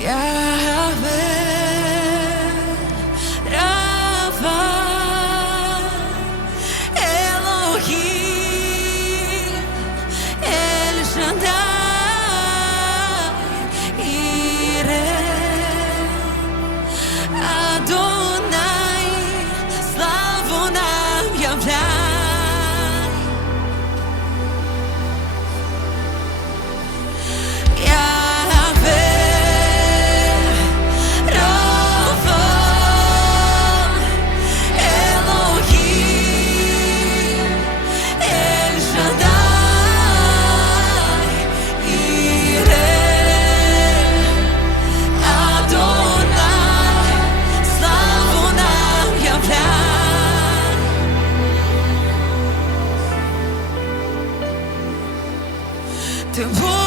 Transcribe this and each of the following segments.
Yeah. Ти поруч,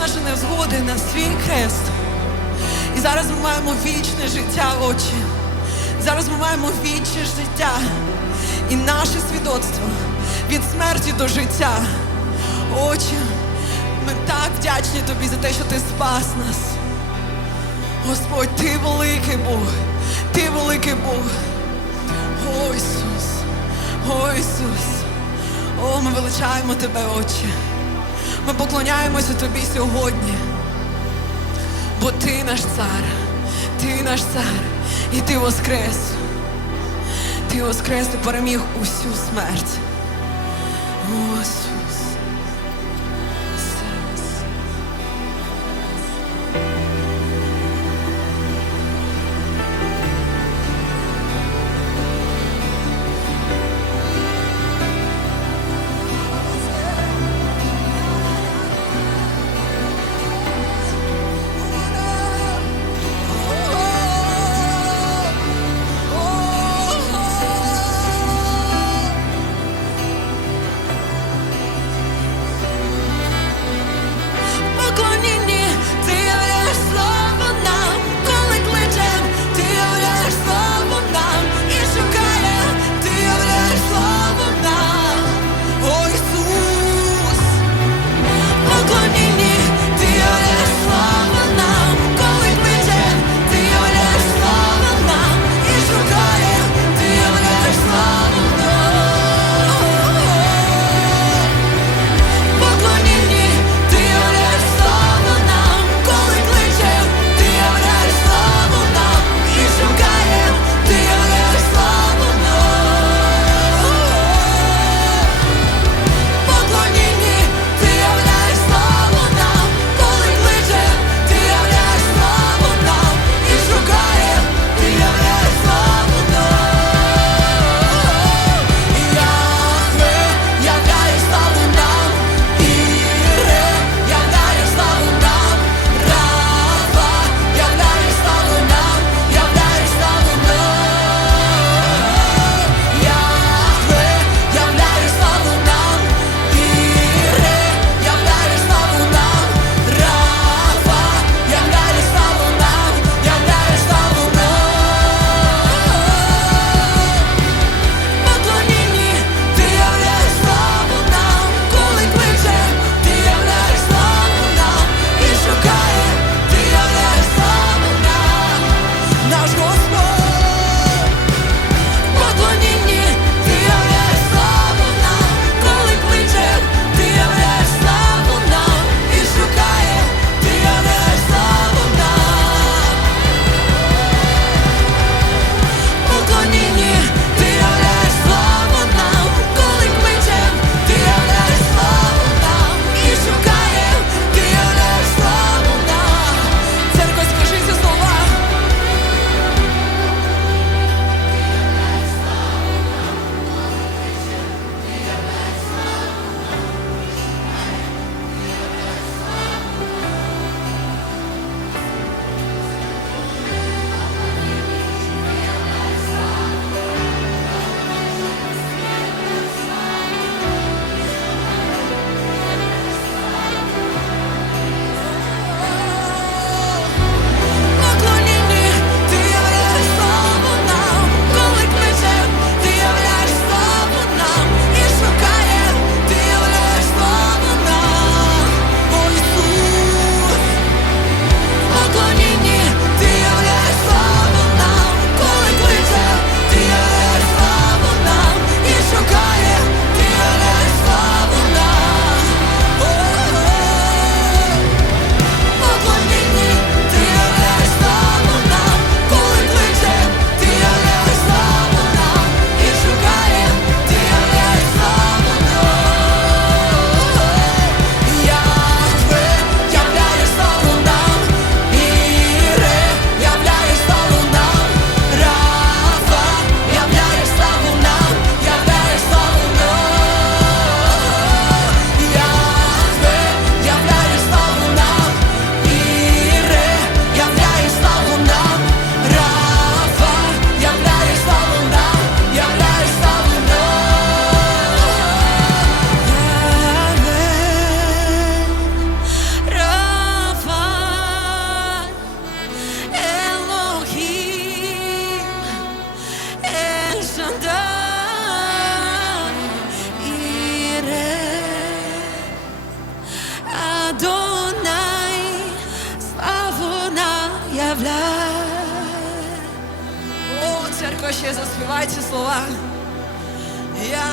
наші невзгоди на свій хрест. І зараз ми маємо вічне життя, Отче. Зараз ми маємо вічне життя і наше свідоцтво від смерті до життя. Отче, ми так вдячні Тобі за те, що Ти спас нас. Господь, Ти великий Бог, Ти великий Бог. О Ісус, о Ісус, о, ми величаємо Тебе, Отче. Ми поклоняємося Тобі сьогодні, бо Ти наш цар, Ти наш цар, і Ти воскрес. Ти воскрес і переміг усю смерть. О, ще заспівай ці слова. Я